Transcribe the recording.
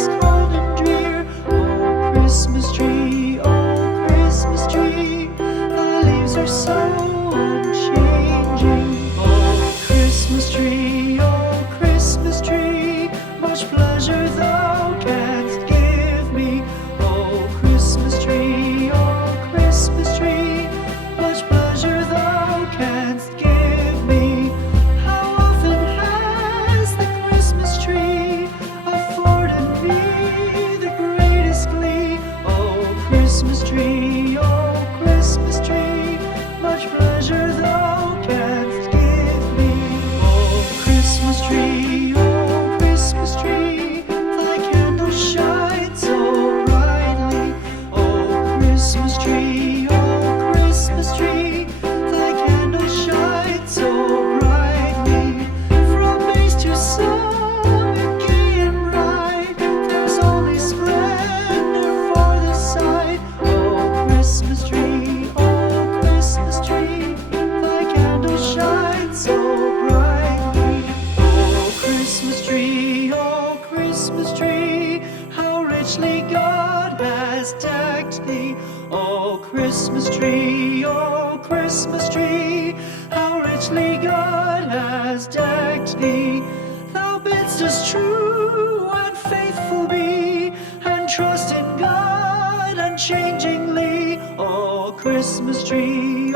is cold and drear. Oh, Christmas tree, oh, Christmas tree, thy leaves are so unchanging. Oh, Christmas tree, much pleasure thou canst give me. Oh, Christmas tree, much pleasure thou canst give me. How often has the Christmas tree afforded me the greatest glee? Oh, Christmas tree, much pleasure thou canst give me. Oh, Christmas tree, thy candle shines so brightly. Oh, Christmas tree, thy candle shines so brightly. From base to summit, gay and bright, there's only splendor for the sight. Oh, Christmas tree, thy candle shines so brightly. Oh, Christmas tree, how richly God has decked thee. Oh, Christmas tree, how richly God has decked thee. Thou bidst us true and faithful be, and trust in God unchangingly. Oh, Christmas tree,